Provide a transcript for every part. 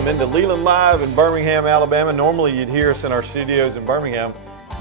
welcome into Leland Live in Birmingham, Alabama. Normally you'd hear us in our studios in Birmingham,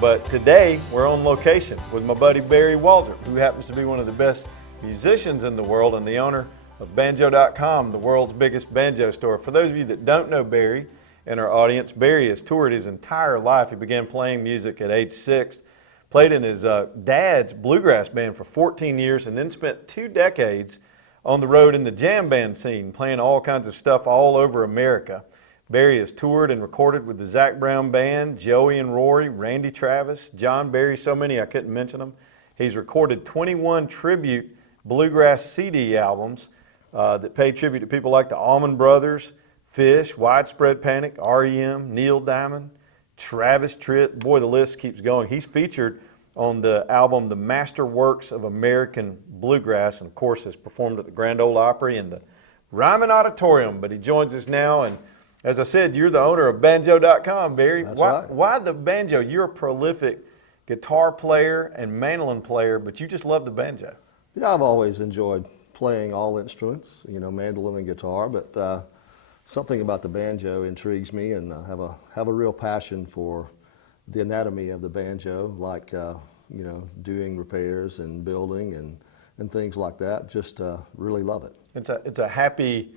but today we're on location with my buddy Barry Waldrep, who happens to be one of the best musicians in the world and the owner of Banjo.com, the world's biggest banjo store. For those of you that don't know Barry in our audience, Barry has toured his entire life. He began playing music at age 6, played in his dad's bluegrass band for 14 years, and then spent 2 decades on the road in the jam band scene, playing all kinds of stuff all over America. Barry has toured and recorded with the Zac Brown Band, Joey and Rory, Randy Travis, John Barry, so many I couldn't mention them. He's recorded 21 tribute bluegrass CD albums that pay tribute to people like the Allman Brothers, Fish, Widespread Panic, REM, Neil Diamond, Travis Tritt. Boy, the list keeps going. He's featured on the album The Masterworks of American Bluegrass, and of course has performed at the Grand Ole Opry and the Ryman Auditorium. But he joins us now, and as I said, you're the owner of Banjo.com, Barry. That's right. Why the banjo? You're a prolific guitar player and mandolin player, but you just love the banjo. Yeah, I've always enjoyed playing all instruments, you know, mandolin and guitar, but something about the banjo intrigues me, and I have a real passion for the anatomy of the banjo, like you know, doing repairs and building and things like that. Just really love it. It's a happy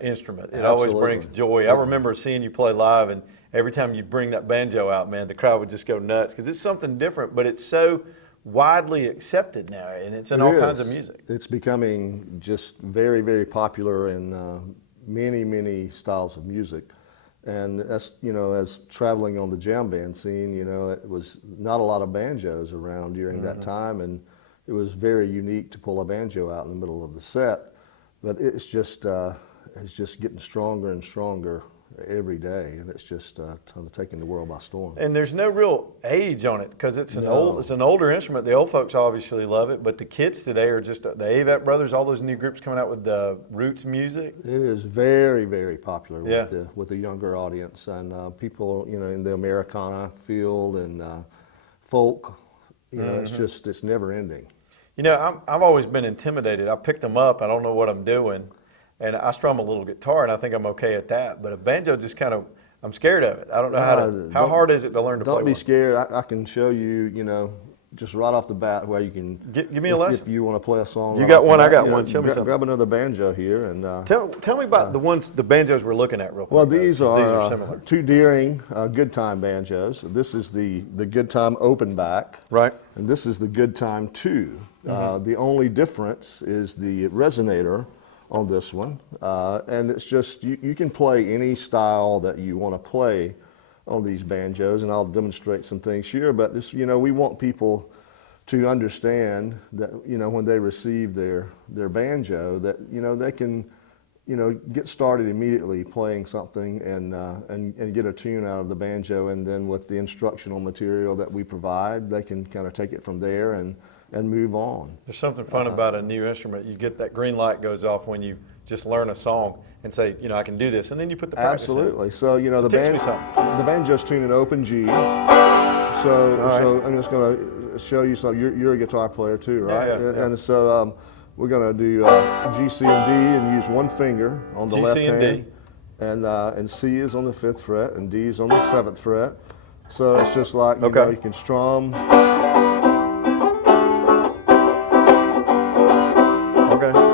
instrument. It Absolutely. always brings joy. I remember seeing you play live, and every time you bring that banjo out, man, the crowd would just go nuts because it's something different, but it's so widely accepted now, and it's in all kinds of music. It's becoming just very, very popular in many styles of music. And as you know, as traveling on the jam band scene, you know, it was not a lot of banjos around during that time, and it was very unique to pull a banjo out in the middle of the set. But it's just getting stronger and stronger every day, and it's just kind of taking the world by storm. And there's no real age on it because it's an older instrument. The old folks obviously love it, but the kids today are just the Avett Brothers, all those new groups coming out with the roots music. It is very, very popular with the younger audience, and people, you know, in the Americana field and folk. You know, it's never ending. You know, I've always been intimidated. I picked them up. I don't know what I'm doing. And I strum a little guitar, and I think I'm okay at that. But a banjo just kind of, I'm scared of it. I don't know how hard is it to learn to play Don't be one? scared. I can show you, you know, just right off the bat where you can. Give me a lesson. If you want to play a song. You got one, I got one. Show me something. Grab another banjo here. And tell me about the banjos we're looking at real quick. Well, these are similar. 2 Deering Good Time banjos. This is the Good Time open back. Right. And this is the Good Time 2. The only difference is the resonator on this one, and it's just you can play any style that you want to play on these banjos, and I'll demonstrate some things here. But this, you know, we want people to understand that, you know, when they receive their banjo, that, you know, they can, you know, get started immediately playing something and get a tune out of the banjo, and then with the instructional material that we provide, they can kind of take it from there and move on. There's something fun about a new instrument. You get that green light goes off when you just learn a song and say, you know, I can do this, and then you put the practice Absolutely. in. So, you know, the banjo's tuned in open G. So I'm just going to show you something. You're a guitar player too, right? Yeah. And so we're going to do G, C, and D, and use one finger on the left hand. And C is on the 5th fret, and D is on the 7th fret. So it's just like, you know, you can strum.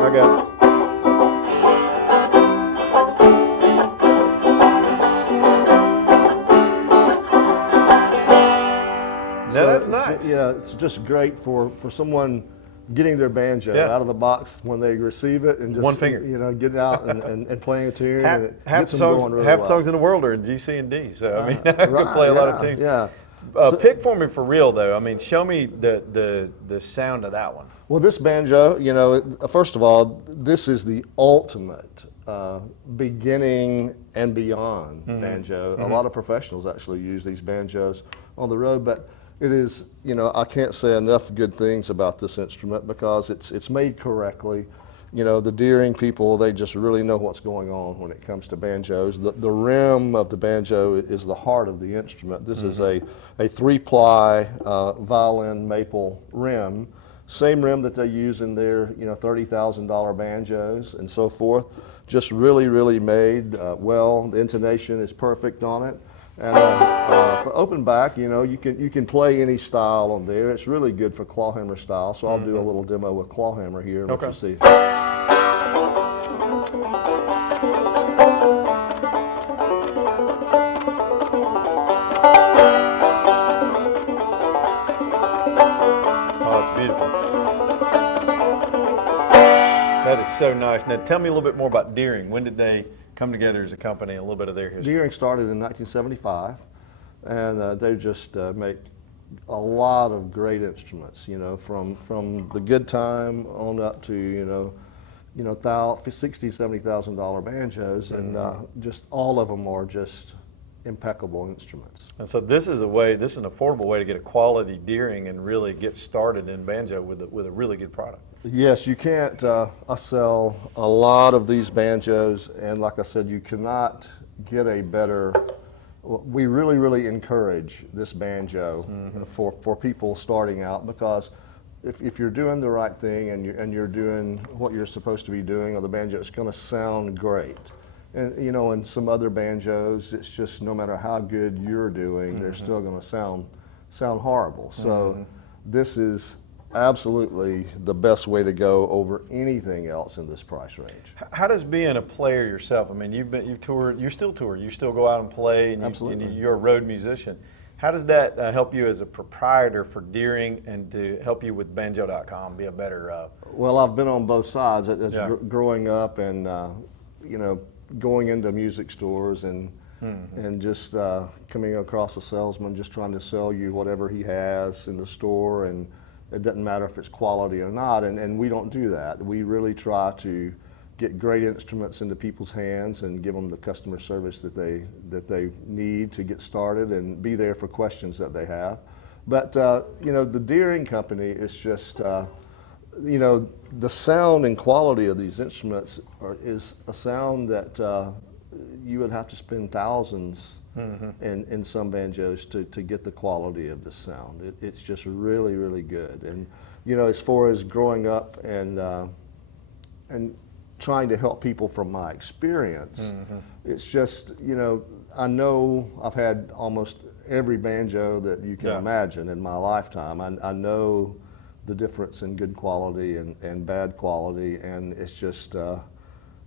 I got it. Now that's nice. Yeah, it's just great for someone getting their banjo out of the box when they receive it, and just one finger, you know, getting out and playing a tune. Half the songs in the world are in G, C, and D. So I mean, I can play a lot of tunes. Yeah. Pick for me for real though. I mean, show me the sound of that one. Well, this banjo, you know, first of all, this is the ultimate beginning and beyond banjo. A lot of professionals actually use these banjos on the road, but it is, you know, I can't say enough good things about this instrument because it's made correctly. You know, the Deering people, they just really know what's going on when it comes to banjos. The rim of the banjo is the heart of the instrument. This is a 3-ply violin maple rim. Same rim that they use in their $30,000 banjos and so forth. Just really, really made well. The intonation is perfect on it. And for open back, you can play any style on there. It's really good for clawhammer style. So I'll do a little demo with clawhammer here. Let you see. Oh, it's beautiful. That is so nice. Now, tell me a little bit more about Deering. When did they come together as a company and a little bit of their history? Deering started in 1975, and they just make a lot of great instruments, from the good time on up to, $60,000, $70,000 banjos, and just all of them are just impeccable instruments. And so this is an affordable way to get a quality Deering and really get started in banjo with a really good product. Yes, you can't. I sell a lot of these banjos, and like I said, you cannot get a better. We really, really encourage this banjo for people starting out, because if you're doing the right thing and you're doing what you're supposed to be doing on the banjo, it's going to sound great. And in some other banjos, it's just no matter how good you're doing, they're still going to sound horrible. So this is absolutely the best way to go over anything else in this price range. How does being a player yourself? I mean, you've toured, you still tour, you still go out and play, and you're a road musician. How does that help you as a proprietor for Deering and to help you with banjo.com be a better? Well, I've been on both sides. Growing up and going into music stores and just coming across a salesman just trying to sell you whatever he has in the store, and it doesn't matter if it's quality or not, and we don't do that. We really try to get great instruments into people's hands and give them the customer service that they need to get started, and be there for questions that they have. But the Deering Company is just the sound and quality of these instruments is a sound that you would have to spend thousands in some banjos to get the quality of the sound. It's just really, really good. And as far as growing up and trying to help people from my experience, it's just I know I've had almost every banjo that you can imagine in my lifetime. I know the difference in good quality and bad quality, and it's just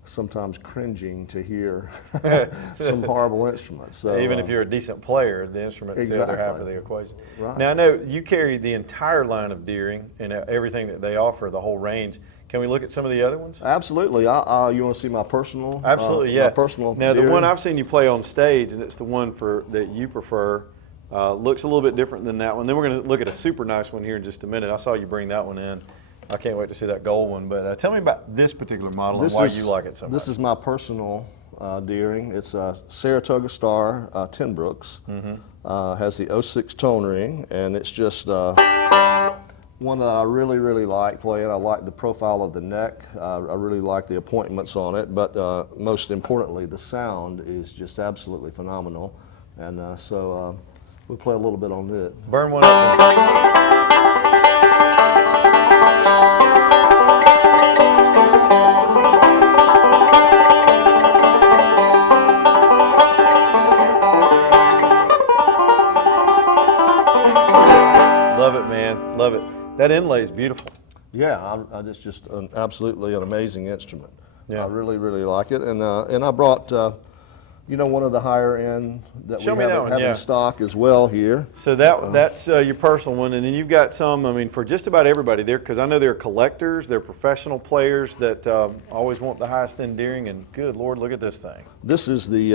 sometimes cringing to hear some horrible instruments. So, even if you're a decent player, the instrument's the other half of the equation. Right. Now, I know you carry the entire line of Deering and everything that they offer, the whole range. Can we look at some of the other ones? Absolutely. You want to see my personal? Absolutely, yeah. My personal now, Deering? The one I've seen you play on stage, and it's the one that you prefer, looks a little bit different than that one. Then we're going to look at a super nice one here in just a minute. I saw you bring that one in. I can't wait to see that gold one. But tell me about this particular model and why you like it so much. This is my personal Deering. It's a Saratoga Star Ten Brooks. Has the 06 tone ring, and it's just one that I really, really like playing. I like the profile of the neck. I really like the appointments on it. But most importantly, the sound is just absolutely phenomenal. And so we'll play a little bit on it. Burn one up. Love it, man. Love it. That inlay is beautiful. Yeah, it's just absolutely an amazing instrument. Yeah. I really, really like it. And I brought one of the higher end that Show we me have that one, in stock as well here. So that's your personal one, and then you've got some, I mean, for just about everybody there, because I know they're collectors, they're professional players that always want the highest end Deering, and good Lord, look at this thing. This is the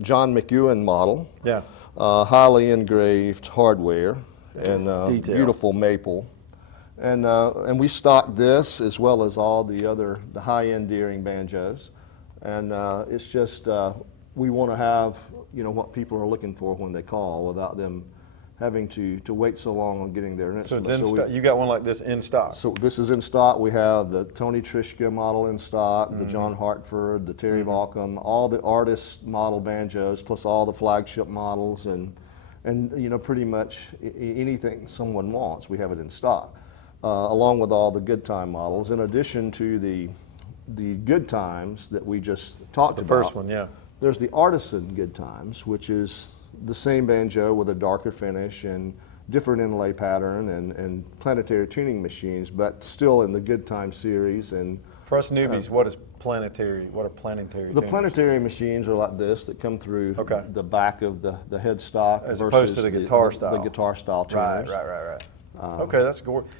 John McEwen model. Yeah. Highly engraved hardware and detail. beautiful maple. And we stock this as well as all the high-end Deering banjos. And it's just, we want to have, what people are looking for when they call without them having to wait so long on getting their instrument. So it's in stock. You got one like this in stock. So this is in stock. We have the Tony Trischka model in stock, the John Hartford, the Terry Volcom, all the artist model banjos, plus all the flagship models, and pretty much anything someone wants, we have it in stock. along with all the good time models. In addition to the good times that we just talked about. The first one, yeah. There's the artisan good times, which is the same banjo with a darker finish and different inlay pattern and planetary tuning machines, but still in the good time series. And for us newbies, what are planetary the tuners? planetary machines are like this that come through the back of the headstock as versus opposed to the guitar style. The guitar style tuners. Right. Okay, that's gorgeous.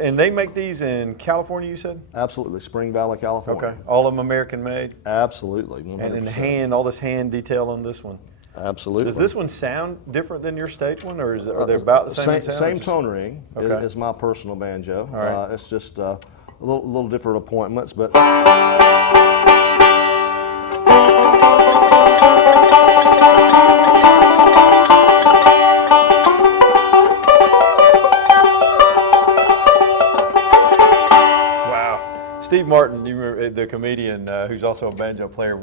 And they make these in California, you said? Absolutely, Spring Valley, California. Okay, all of them American made? Absolutely, 100%. And in hand, all this hand detail on this one. Absolutely. Does this one sound different than your stage one, or are they about the same sound? Same tone ring is my personal banjo. All right. It's just a little different appointments, but. Steve Martin, you remember the comedian who's also a banjo player,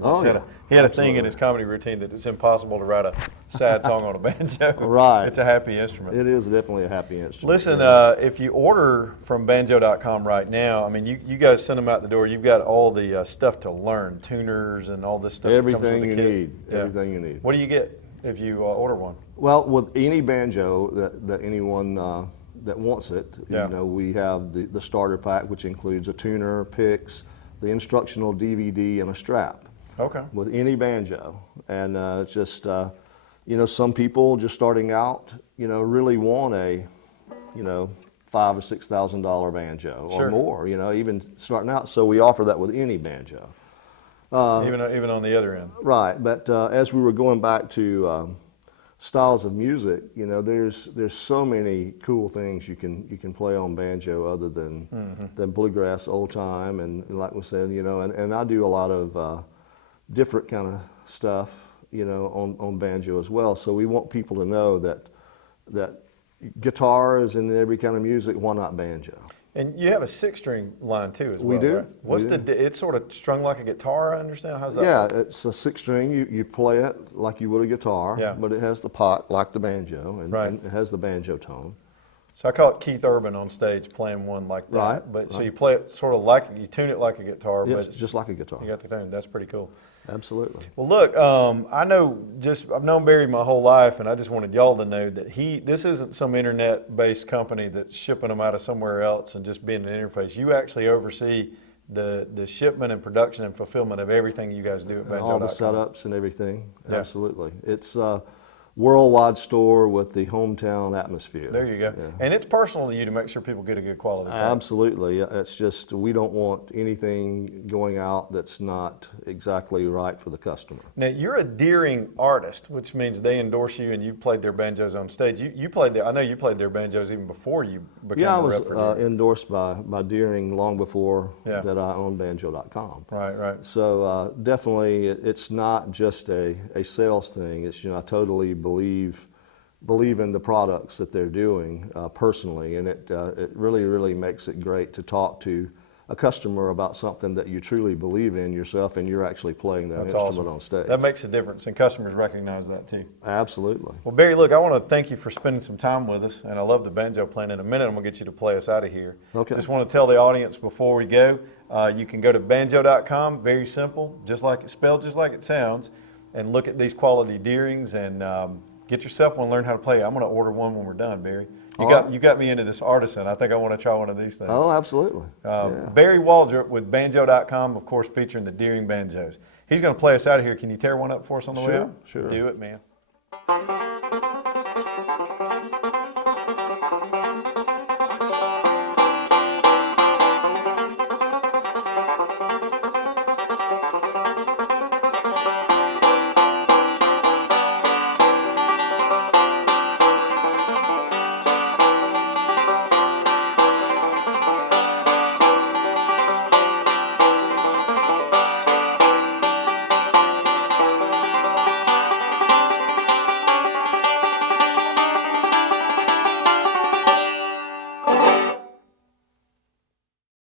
he had a thing in his comedy routine that it's impossible to write a sad song on a banjo. Right. It's a happy instrument. It is definitely a happy instrument. Listen, if you order from banjo.com right now, I mean, you guys send them out the door. You've got all the stuff to learn, tuners and all this stuff. Everything you kit. need. Yeah. Everything you need. What do you get if you order one? Well, with any banjo that anyone that wants it, you know, we have the starter pack, which includes a tuner, picks, the instructional DVD, and a strap. Okay. With any banjo, and it's just you know, some people just starting out, you know, really want a, you know, $5,000 or $6,000 banjo or more, you know, even starting out. So we offer that with any banjo. Even on the other end. Right, but as we were going back to styles of music, you know, there's so many cool things you can play on banjo other than bluegrass, old time, and like we said, you know, and I do a lot of different kind of stuff, you know, on banjo as well. So we want people to know that guitar is in every kind of music. Why not banjo? And you have a 6-string line too, as well. We do. Right? What's it's sort of strung like a guitar, I understand. How's that? Yeah, work? it's a 6-string. You play it like you would a guitar, but it has the pot like the banjo, and it has the banjo tone. So I call it Keith Urban on stage playing one like that. Right. But so you play it sort of like you tune it like a guitar, Yes, but it's just like a guitar. You got the tune. That's pretty cool. Absolutely. Well, look, I know I've known Barry my whole life, and I just wanted y'all to know that this isn't some internet-based company that's shipping them out of somewhere else and just being an interface. You actually oversee the shipment and production and fulfillment of everything you guys do at Banjo.com. All the setups and everything. Yeah. Absolutely. It's worldwide store with the hometown atmosphere. There you go. Yeah. And it's personal to you to make sure people get a good quality product. Absolutely. It's just we don't want anything going out that's not exactly right for the customer. Now, you're a Deering artist, which means they endorse you and you played their banjos on stage. You played I know you played their banjos even before you became I a was rep for Deering. endorsed by Deering long before that I owned Banjo.com. Right. So definitely it's not just a sales thing. It's, you know, I totally believe in the products that they're doing personally, and it really makes it great to talk to a customer about something that you truly believe in yourself, and you're actually playing that instrument on stage. That makes a difference, and customers recognize that too. Absolutely. Well, Barry, look, I want to thank you for spending some time with us, and I love the banjo playing. In a minute, I'm going to get you to play us out of here. Okay. Just want to tell the audience before we go, you can go to banjo.com, very simple, spelled just like it sounds, and look at these quality Deerings and get yourself one, learn how to play. I'm going to order one when we're done, Barry. You got me into this artisan. I think I want to try one of these things. Oh, absolutely. Barry Waldrep with banjo.com, of course, featuring the Deering banjos. He's going to play us out of here. Can you tear one up for us on the way out? Sure. Do it, man.